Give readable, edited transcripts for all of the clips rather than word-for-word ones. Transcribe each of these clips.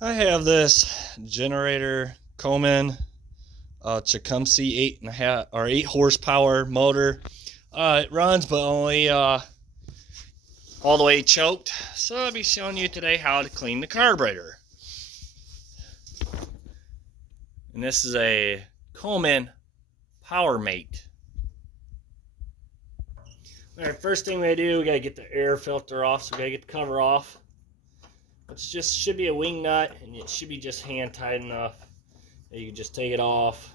I have this generator Coleman Tecumseh 8.5 or 8 horsepower motor. It runs but only all the way choked. So I'll be showing you today how to clean the carburetor. And this is a Coleman Powermate. Alright, first thing we do, we gotta get the air filter off, so we gotta get the cover off. Which just should be a wing nut, and it should be just hand tight enough that you can just take it off.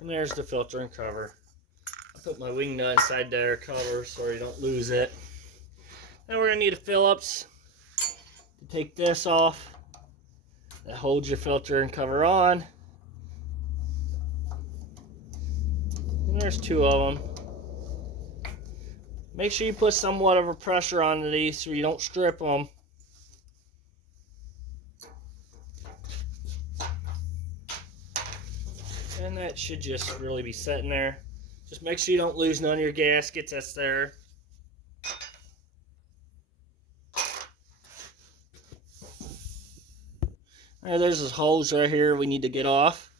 And there's the filter and cover. I put my wing nut inside the air cover so you don't lose it. Now we're gonna need a Phillips to take this off. That holds your filter and cover on. And there's two of them. Make sure you put somewhat of a pressure onto these so you don't strip them. And that should just really be sitting there. Just make sure you don't lose none of your gaskets that's there. Alright, there's this hose right here we need to get off.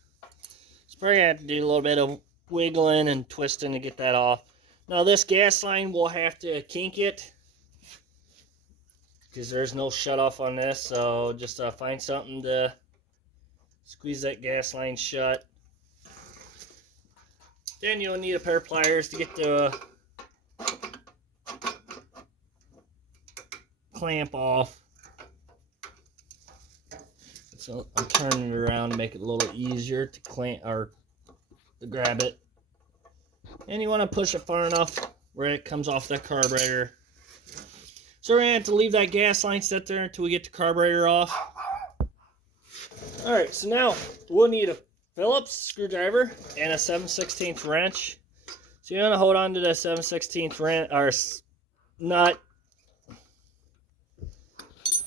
So we're going to have to do a little bit of wiggling and twisting to get that off. Now this gas line, we'll have to kink it because there's no shut off on this, so just find something to squeeze that gas line shut. Then you'll need a pair of pliers to get the clamp off. So I'm turning it around to make it a little easier to clamp or to grab it. And you want to push it far enough where it comes off that carburetor. So we're going to have to leave that gas line set there until we get the carburetor off. Alright, so now we'll need a Phillips screwdriver and a 7/16 wrench. So you want to hold on to the 7/16 wrench or nut.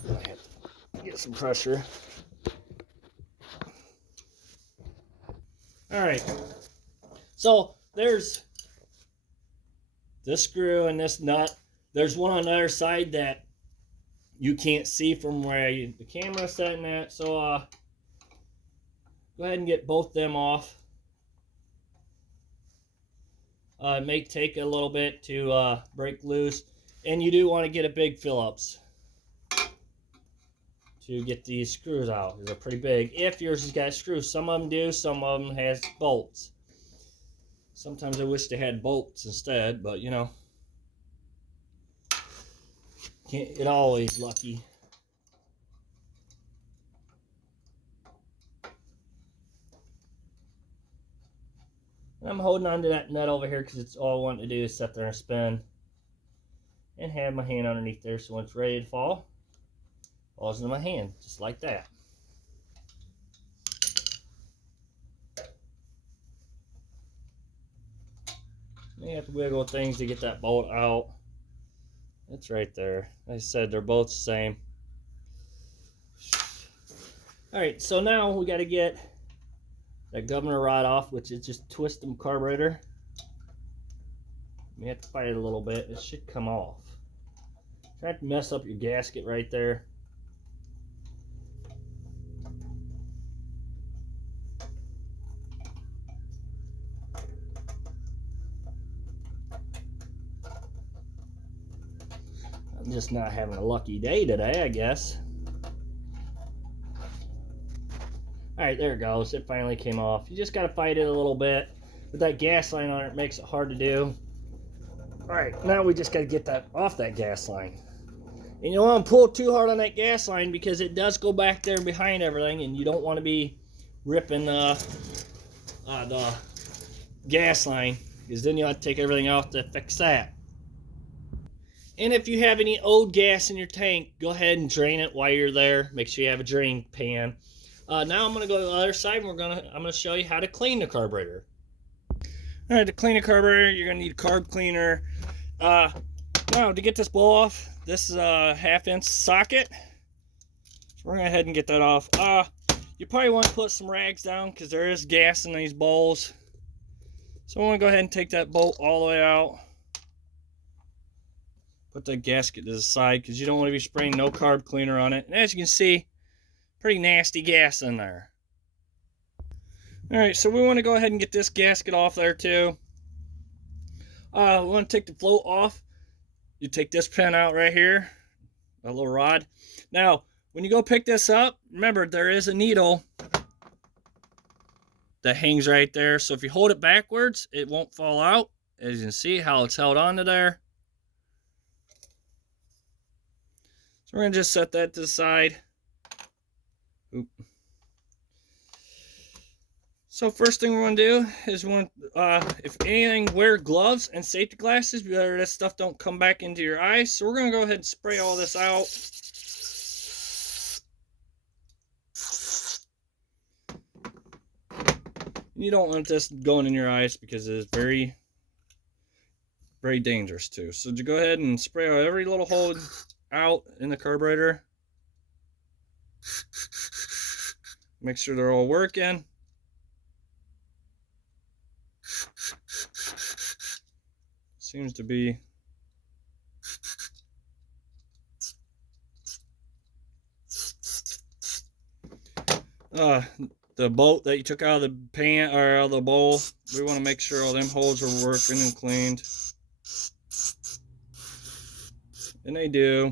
I have to get some pressure. Alright, so there's this screw and this nut. There's one on the other side that you can't see from where the camera's sitting at. So go ahead and get both them off. It may take a little bit to break loose. And you do want to get a big Phillips to get these screws out. They're pretty big. If yours has got screws. Some of them do, some of them has bolts. Sometimes I wish they had bolts instead, but you know, can't get always lucky. And I'm holding on to that nut over here because it's all I want to do is sit there and spin. And have my hand underneath there so when it's ready to fall, it falls into my hand, just like that. You have to wiggle things to get that bolt out. It's right there. Like I said, they're both the same. Alright, so now we got to get that governor rod off, which is just twist the carburetor. You have to fight it a little bit. It should come off. Try to mess up your gasket right there. I'm just not having a lucky day today, I guess. Alright, there it goes. It finally came off. You just got to fight it a little bit. With that gas line on it, it makes it hard to do. Alright, now we just got to get that off that gas line. And you don't want to pull too hard on that gas line because it does go back there behind everything, and you don't want to be ripping the gas line, because then you'll have to take everything off to fix that. And if you have any old gas in your tank, go ahead and drain it while you're there. Make sure you have a drain pan. Now I'm going to go to the other side, and I'm going to show you how to clean the carburetor. All right, to clean a carburetor, you're going to need a carb cleaner. Now, to get this blow off, this is a 1/2-inch socket. So we're going to go ahead and get that off. You probably want to put some rags down because there is gas in these bowls. So I'm going to go ahead and take that bolt all the way out. And then we're going to go ahead and Put that gasket to the side because you don't want to be spraying no carb cleaner on it. And as you can see, pretty nasty gas in there. Alright, so we want to go ahead and get this gasket off there too. We want to take the float off. You take this pin out right here, a little rod. Now, when you go pick this up, remember there is a needle that hangs right there. So if you hold it backwards, it won't fall out. As you can see how it's held onto there. So we're going to just set that to the side. Oop. So first thing we want to do is if anything, wear gloves and safety glasses because that stuff don't come back into your eyes. So we're going to go ahead and spray all this out. You don't want this going in your eyes because it is very, very dangerous too. So to go ahead and spray out every little hole out in the carburetor. Make sure they're all working. Seems to be. The bolt that you took out of the pan or out of the bowl, we want to make sure all them holes are working and cleaned. And they do.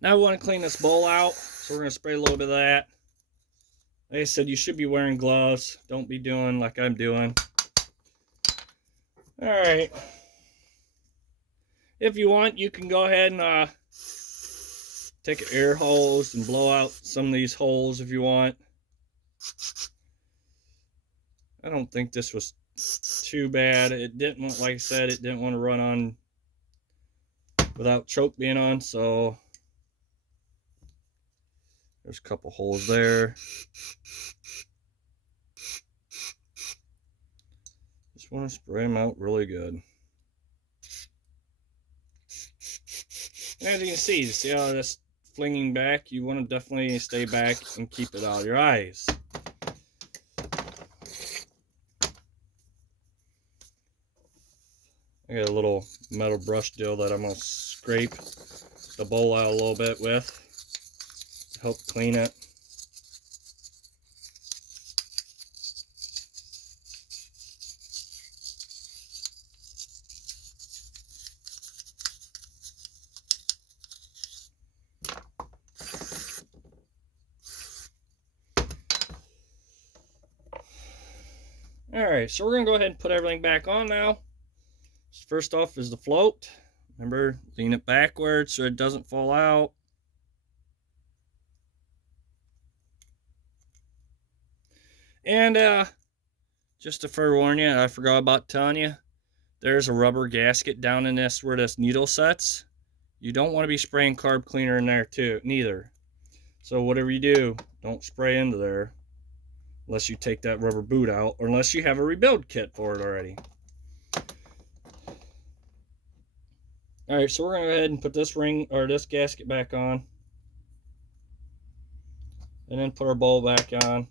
Now we want to clean this bowl out, so we're going to spray a little bit of that. Like I said, you should be wearing gloves. Don't be doing like I'm doing. Alright. If you want, you can go ahead and take an air hose and blow out some of these holes if you want. I don't think this was too bad. It didn't want, like I said, it didn't want to run on without choke being on, so there's a couple holes there. Just want to spray them out really good. As you can see how that's flinging back? You want to definitely stay back and keep it out of your eyes. I got a little metal brush deal that I'm going to scrape the bowl out a little bit with to help clean it. Alright, so we're going to go ahead and put everything back on now. First off is the float. Remember, lean it backwards so it doesn't fall out. And just to forewarn you, I forgot about telling you, there's a rubber gasket down in this where this needle sets. You don't want to be spraying carb cleaner in there too, neither. So whatever you do, don't spray into there unless you take that rubber boot out or unless you have a rebuild kit for it already. Alright, so we're going to go ahead and put this ring or this gasket back on. And then put our bowl back on.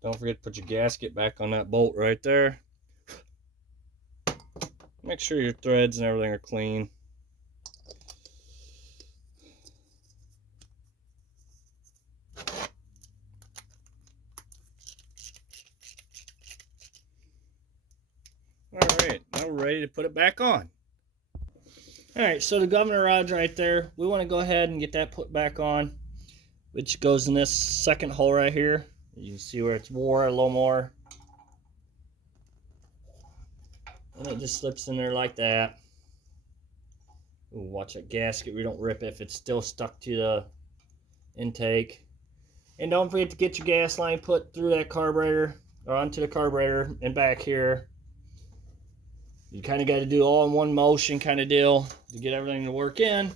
Don't forget to put your gasket back on that bolt right there. Make sure your threads and everything are clean. Alright, now we're ready to put it back on. Alright, so the governor rod's right there. We want to go ahead and get that put back on, which goes in this second hole right here. You can see where it's wore a little more. And it just slips in there like that. Ooh, watch that gasket, we don't rip it if it's still stuck to the intake. And don't forget to get your gas line put through that carburetor, or onto the carburetor and back here. You kind of got to do all in one motion kind of deal to get everything to work in.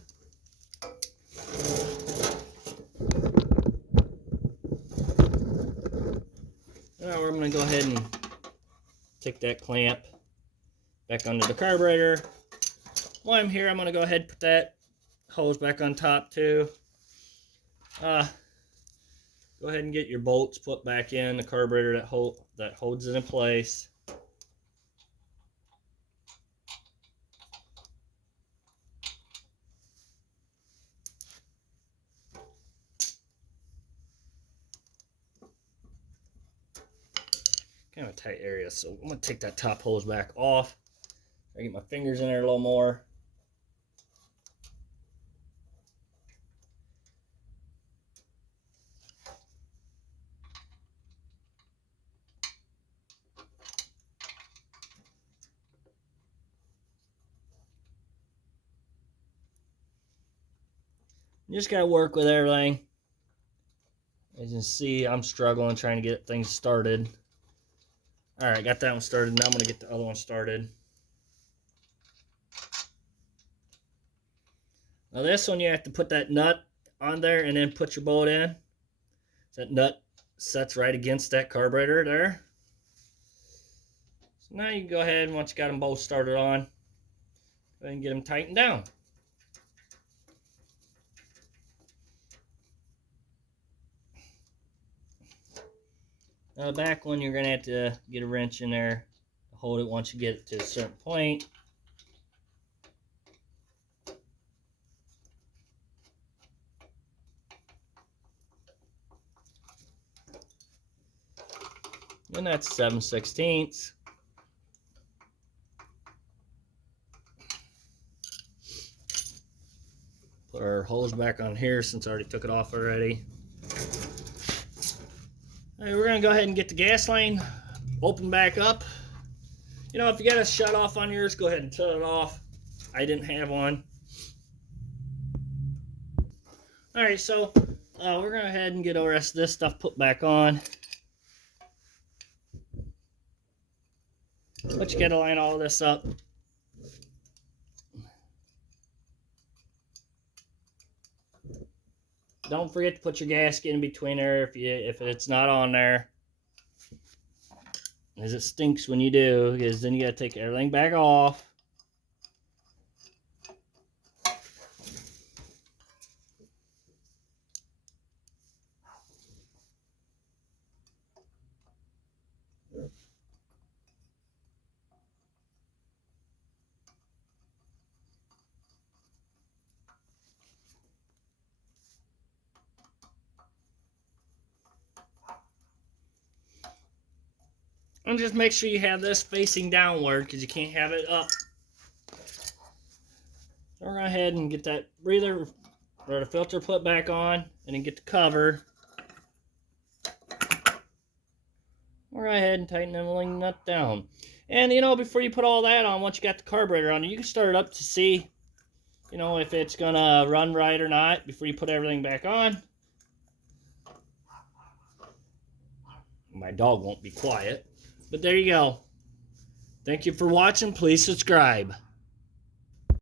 Now we're going to go ahead and take that clamp back under the carburetor. While I'm here, I'm going to go ahead and put that hose back on top too. Go ahead and get your bolts put back in the carburetor that holds it in place. Kind of a tight area, so I'm going to take that top hose back off. I get my fingers in there a little more. You just got to work with everything. As you can see, I'm struggling trying to get things started. Alright, got that one started. Now I'm going to get the other one started. Now this one you have to put that nut on there and then put your bolt in. That nut sets right against that carburetor there. So now you can go ahead and once you got them both started on, go ahead and get them tightened down. Now the back one, you're going to have to get a wrench in there to hold it once you get it to a certain point. And that's 7/16. Put our hose back on here since I already took it off already. Alright, we're going to go ahead and get the gas line open back up. You know, if you got a shut off on yours, go ahead and shut it off. I didn't have one. Alright, so we're going to go ahead and get the rest of this stuff put back on. But you got to line all this up. Don't forget to put your gasket in between there if it's not on there, as it stinks when you do, because then you got to take everything back off. And just make sure you have this facing downward because you can't have it up. So we're going to go ahead and get that breather or the filter put back on and then get the cover. We'll go ahead and tighten everything nut down. And you know, before you put all that on, once you got the carburetor on, you can start it up to see, you know, if it's going to run right or not before you put everything back on. My dog won't be quiet. But there you go. Thank you for watching. Please subscribe.